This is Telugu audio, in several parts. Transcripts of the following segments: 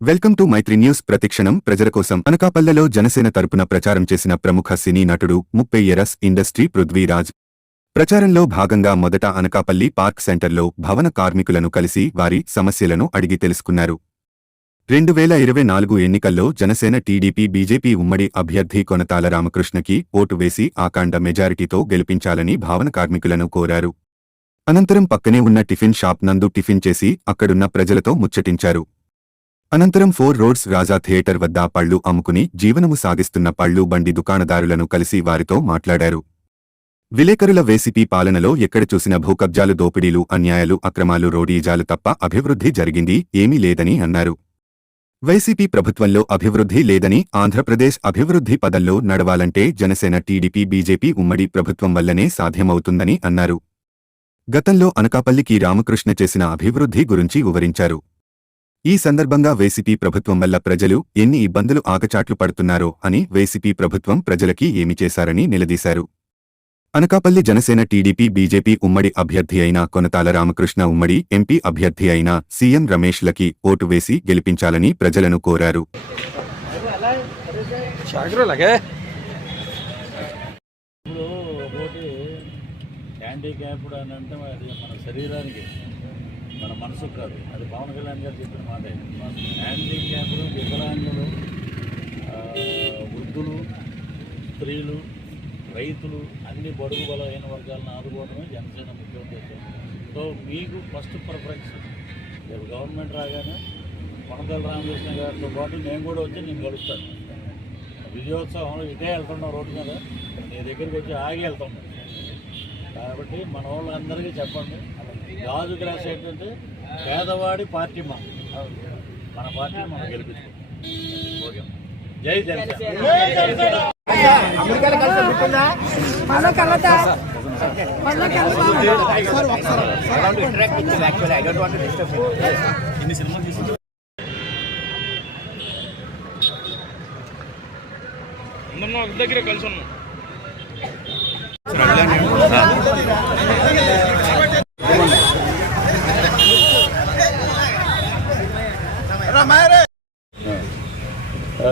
Welcome to Mythri news. ప్రతిక్షణం ప్రజల కోసం. అనకాపల్లెలో జనసేన తరపున ప్రచారం చేసిన ప్రముఖ సినీ నటుడు 30 ఇయర్స్ ఇండస్ట్రీ పృథ్వీరాజ్. ప్రచారంలో భాగంగా మొదట అనకాపల్లి పార్క్ సెంటర్లో భవన కార్మికులను కలిసి వారి సమస్యలను అడిగి తెలుసుకున్నారు. 2024 ఎన్నికల్లో జనసేన టీడీపీ బీజేపీ ఉమ్మడి అభ్యర్థి కొనతాల రామకృష్ణకి ఓటు వేసి అఖండ మెజారిటీతో గెలిపించాలని భవన కార్మికులను కోరారు. అనంతరం పక్కనే ఉన్న టిఫిన్ షాప్ నందు టిఫిన్ చేసి అక్కడున్న ప్రజలతో ముచ్చటించారు. అనంతరం 4 రోడ్స్ రాజా థియేటర్ వద్ద పళ్లు అమ్ముకుని జీవనము సాగిస్తున్న పళ్లు బండి దుకాణదారులను కలిసి వారితో మాట్లాడారు. విలేకరుల వైసీపీ పాలనలో ఎక్కడ చూసిన భూకబ్జాలు, దోపిడీలు, అన్యాయాలు, అక్రమాలు, రోడీజాలు తప్ప అభివృద్ధి జరిగింది ఏమీ లేదని అన్నారు. వైసీపీ ప్రభుత్వంలో అభివృద్ధి లేదని, ఆంధ్రప్రదేశ్ అభివృద్ధి పదంలో నడవాలంటే జనసేన టీడీపీ బీజేపీ ఉమ్మడి ప్రభుత్వం వల్లనే సాధ్యమవుతుందని అన్నారు. గతంలో అనకాపల్లికి రామకృష్ణ చేసిన అభివృద్ధి గురించి వివరించారు. ఈ సందర్భంగా వైసీపీ ప్రభుత్వం వల్ల ప్రజలు ఎన్ని ఇబ్బందులు ఆగచాట్లు పడుతున్నారో అని, వైసీపీ ప్రభుత్వం ప్రజలకి ఏమి చేశారని నిలదీశారు. అనకాపల్లి జనసేన టీడీపీ బీజేపీ ఉమ్మడి అభ్యర్థి అయిన కొనతాల రామకృష్ణ, ఉమ్మడి ఎంపీ అభ్యర్థి అయిన సీఎం రమేష్లకి ఓటు వేసి గెలిపించాలని ప్రజలను కోరారు. మన మనసు కాదు, అది పవన్ కళ్యాణ్ గారు చెప్పిన మాట. హ్యాండిక్యాప్లు, వికలాంగులు, వృద్ధులు, స్త్రీలు, రైతులు, అన్ని బడుగు బలహీన వర్గాలను ఆదుకోవడమే జనసేన ముఖ్య ఉద్దేశం. సో మీకు ఫస్ట్ ప్రిఫరెన్స్. రేపు గవర్నమెంట్ రాగానే కొనతాల రామకృష్ణ గారితో పాటు నేను కూడా వచ్చి నేను గడుస్తాను. విజయోత్సవంలో ఇటే వెళ్తున్నాం, రోడ్డు మీద నీ దగ్గరికి వచ్చి ఆగి వెళ్తున్నాం. కాబట్టి మన వాళ్ళందరికీ చెప్పండి, గాజు గ్లాస్ ఏంటంటే పేదవాడి పార్టీ మన పార్టీ మనం గెలిపించుకుంటాం. ఓకే, జై జనసేన. దగ్గర కలిసి ఉన్నాం.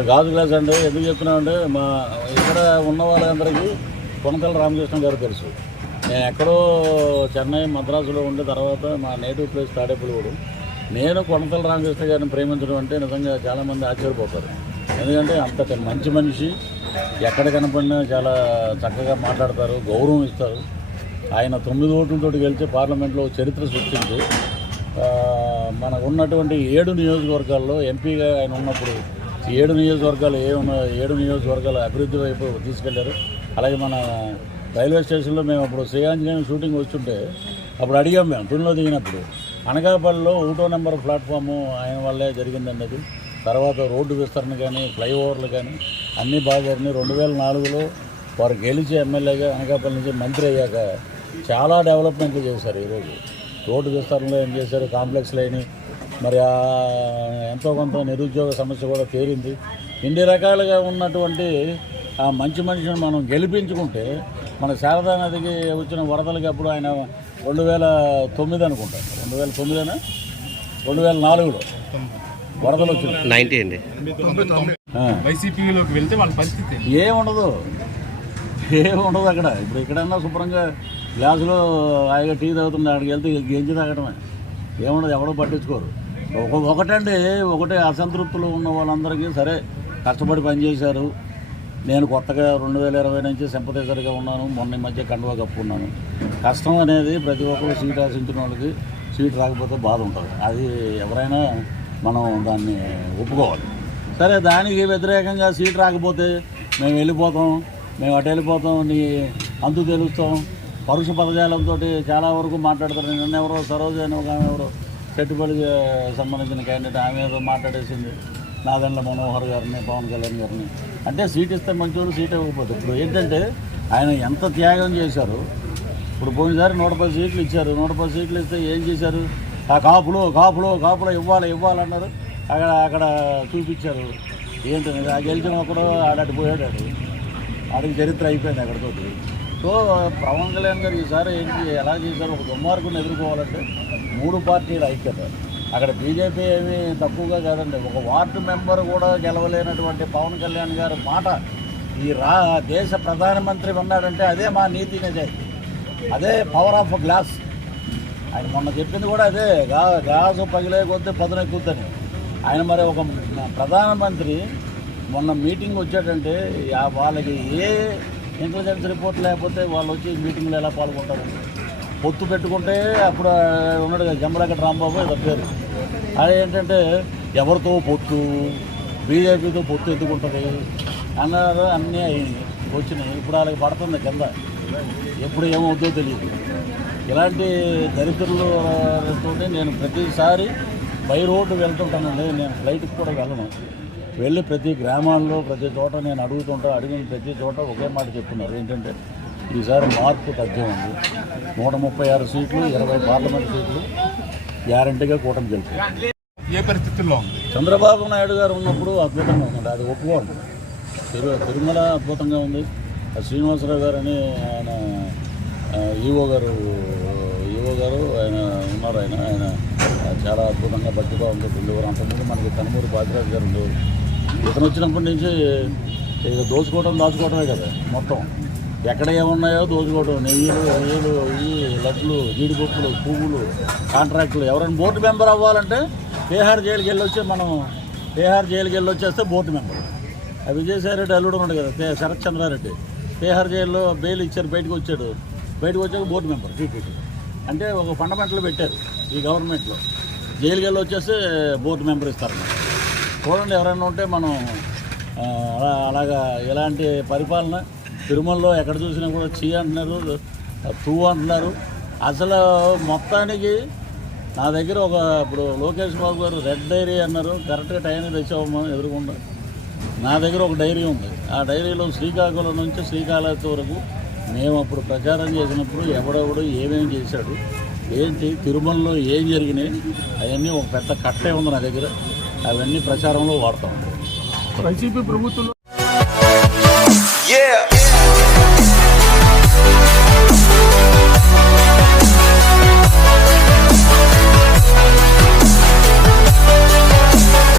గాజు గ్లాస్ అంటే ఎందుకు చెప్తున్నామంటే, మా ఇక్కడ ఉన్న వాళ్ళందరికీ కొనతాల రామకృష్ణ గారు తెలుసు. నేను ఎక్కడో చెన్నై, మద్రాసులో ఉండే తర్వాత మా నేటివ్ ప్లేస్ తాడేపల్లిగూడు. నేను కొనతాల రామకృష్ణ గారిని ప్రేమించడం అంటే నిజంగా చాలామంది ఆశ్చర్యపోతారు. ఎందుకంటే అంతటి మంచి మనిషి, ఎక్కడ కనపడినా చాలా చక్కగా మాట్లాడతారు, గౌరవం ఇస్తారు. ఆయన 9 ఓట్లతో గెలిచి పార్లమెంట్లో చరిత్ర సృష్టించి మనకు ఉన్నటువంటి 7 నియోజకవర్గాల్లో ఎంపీగా ఆయన ఉన్నప్పుడు 7 నియోజకవర్గాలు 7 నియోజకవర్గాల అభివృద్ధి వైపు తీసుకెళ్లారు. అలాగే మన రైల్వే స్టేషన్లో మేము అప్పుడు శ్రీయాంజనేయ షూటింగ్ వస్తుంటే అప్పుడు అడిగాం, మేము తునిలో దిగినప్పుడు అనకాపల్లిలో 1వ నెంబర్ ప్లాట్ఫాము ఆయన వల్లే జరిగిందండి. అది తర్వాత రోడ్డు విస్తరణ కానీ, ఫ్లైఓవర్లు కానీ అన్నీ బాగా జరిగినాయి. 2004లో వారు గెలిచి ఎమ్మెల్యేగా అనకాపల్లి నుంచి మంత్రి అయ్యాక చాలా డెవలప్మెంట్లు చేశారు. ఈరోజు రోడ్డు విస్తరణలో ఏం చేశారు, కాంప్లెక్స్లు అయినాయి. మరి ఎంతో కొంత నిరుద్యోగ సమస్య కూడా తేలింది. ఇన్ని రకాలుగా ఉన్నటువంటి ఆ మంచి మనిషిని మనం గెలిపించుకుంటే, మన శారదా నదికి వచ్చిన వరదలకి అప్పుడు ఆయన 2009 అనుకుంటారు, 2009 2004లో వరదలు వచ్చింది. వైసీపీలోకి వెళ్తే వాళ్ళ పరిస్థితి ఏముండదు అక్కడ. ఇప్పుడు ఎక్కడన్నా శుభ్రంగా గ్లాసులో హాయిగా టీ తాగుతుంది, అక్కడికి వెళ్తే గెంజి తాగడమే, ఏముండదు, ఎవడో పట్టించుకోరు. ఒకటే అసంతృప్తులు ఉన్న వాళ్ళందరికీ సరే కష్టపడి పనిచేశారు. నేను కొత్తగా 2020 నుంచి సింపథైజర్గా ఉన్నాను. మొన్న మధ్య కండువా కప్పుకున్నాను. కష్టం అనేది ప్రతి ఒక్కరు సీట్ ఆశించిన వాళ్ళకి సీట్ రాకపోతే బాధ ఉంటుంది. అది ఎవరైనా మనం దాన్ని ఒప్పుకోవాలి. సరే, దానికి వ్యతిరేకంగా సీట్ రాకపోతే మేము వెళ్ళిపోతాం, మేము అటు వెళ్ళిపోతాం, నీ అంతు తెలుస్తాం, పరుష పదజాలంతో చాలా వరకు మాట్లాడతారు. నిన్న ఎవరో సరోజ అని ఒక ఆమె ఎవరో పెట్టుబడికి సంబంధించిన క్యాండిడేట్, ఆమె ఏదో మాట్లాడేసింది నాదెండ్ల మనోహర్ గారిని, పవన్ కళ్యాణ్ గారిని. అంటే సీట్ ఇస్తే మంచోళ్ళు సీట్ ఇవ్వకపోతే. ఇప్పుడు ఏంటంటే ఆయన ఎంత త్యాగం చేశారు. ఇప్పుడు పోయినసారి 110 సీట్లు ఇచ్చారు. 110 సీట్లు ఇస్తే ఏం చేశారు, ఆ కాపులో ఇవ్వాలన్నారు. అక్కడ చూపించారు. ఏంటనేది ఆ గెలిచిన ఒకడు ఆడటి పోయాడు, ఆడికి చరిత్ర అయిపోయింది అక్కడితో. సో పవన్ కళ్యాణ్ గారు ఈసారి ఏంటి ఎలా చేశారు, ఒక దుర్మార్గుని ఎదుర్కోవాలంటే 3 పార్టీల ఐక్యత. అక్కడ బీజేపీ ఏమీ తక్కువగా కాదండి. ఒక వార్డు మెంబర్ కూడా గెలవలేనటువంటి పవన్ కళ్యాణ్ గారి మాట ఈ దేశ ప్రధానమంత్రి ఉన్నాడంటే అదే మా నీతి నిజాయితీ, అదే పవర్ ఆఫ్ గ్లాస్. ఆయన మొన్న చెప్పింది కూడా అదే, గ్లాసు పగిలే కొద్దీ పదునెక్కుద్దని. ఆయన మరి ఒక ప్రధానమంత్రి మొన్న మీటింగ్ వచ్చాడంటే వాళ్ళకి ఏ ఇంటెలిజెన్స్ రిపోర్ట్ లేకపోతే వాళ్ళు వచ్చి మీటింగ్లో ఎలా పాల్గొంటారు? పొత్తు పెట్టుకుంటే అప్పుడు ఉన్నాడు కదా జమ్మలగడ్డ రాంబాబు ఏదో పేరు, అది ఏంటంటే ఎవరితో పొత్తు, బీజేపీతో పొత్తు ఎందుకుంటుంది అన్నారు. అన్నీ వచ్చినాయి. ఇప్పుడు వాళ్ళకి పడుతుంది కింద, ఎప్పుడు ఏమవుతుందో తెలియదు. ఇలాంటి దరిద్రులతో నేను ప్రతిసారి బై రోడ్డు వెళ్తుంటానండి. నేను ఫ్లైట్కి కూడా వెళ్ళను. వెళ్ళి ప్రతి గ్రామాల్లో ప్రతి చోట నేను అడిగిన ప్రతి చోట ఒకే మాట చెప్తున్నారు, ఏంటంటే ఈసారి మార్పు తథ్యం ఉంది. 136 సీట్లు, 20 పార్లమెంట్ సీట్లు గ్యారంటీగా కూటమి గెలుపుతుంది. ఏ పరిస్థితుల్లో ఉంది? చంద్రబాబు నాయుడు గారు ఉన్నప్పుడు అద్భుతంగా ఉంది, అది ఒప్పుకోండి. తిరుమల అద్భుతంగా ఉంది. శ్రీనివాసరావు గారు అని ఆయన ఈవో గారు ఆయన ఉన్నారు. ఆయన చాలా అద్భుతంగా భక్తిగా ఉంది. ఉండేవారు అంతకుముందు మనకి కనుమూరు బాజిరాజు గారు ఉండేవారు. ఇతను వచ్చినప్పటి నుంచి ఇక దాచుకోవడమే కదా మొత్తం. ఎక్కడ ఏమున్నాయో దోచుకోవడం, నెయ్యిలు ఈ లడ్లు, జీడిపప్పులు, పువ్వులు, కాంట్రాక్టులు. ఎవరైనా బోర్డు మెంబర్ అవ్వాలంటే బీహార్ జైలుకి వెళ్ళి వచ్చేస్తే బోర్డు మెంబర్. విజయసాయిరెడ్డి అల్లుడు ఉన్నాడు కదా శరత్ చంద్రారెడ్డి, బీహార్ జైల్లో బెయిల్ ఇచ్చారు, బయటకు వచ్చాక బోర్డు మెంబర్ టీపీటీ. అంటే ఒక ఫండమెంటల్ పెట్టారు ఈ గవర్నమెంట్లో, జైలుకి వెళ్ళి వచ్చేస్తే బోర్డు మెంబర్ ఇస్తారన్నమాట. చూడండి, ఎవరైనా ఉంటే మనం అలాగా ఇలాంటి పరిపాలన తిరుమలలో ఎక్కడ చూసినా కూడా చీ అంటున్నారు, తూ అంటున్నారు. అసలు మొత్తానికి నా దగ్గర ఇప్పుడు లోకేష్ బాబు గారు రెడ్ డైరీ అన్నారు, కరెక్ట్గా టైంకి తెచ్చామో ఎదురుకుండా. నా దగ్గర ఒక డైరీ ఉంది. ఆ డైరీలో శ్రీకాకుళం నుంచి శ్రీకాళహస్తి వరకు మేము అప్పుడు ప్రచారం చేసినప్పుడు ఎవడెవడు ఏమేమి చేశాడు, ఏంటి తిరుమలలో ఏం జరిగినాయి, అవన్నీ ఒక పెద్ద కట్టే ఉంది నా దగ్గర. అవన్నీ ప్రచారంలో వాడతాం. వైసీపీ ప్రభుత్వంలో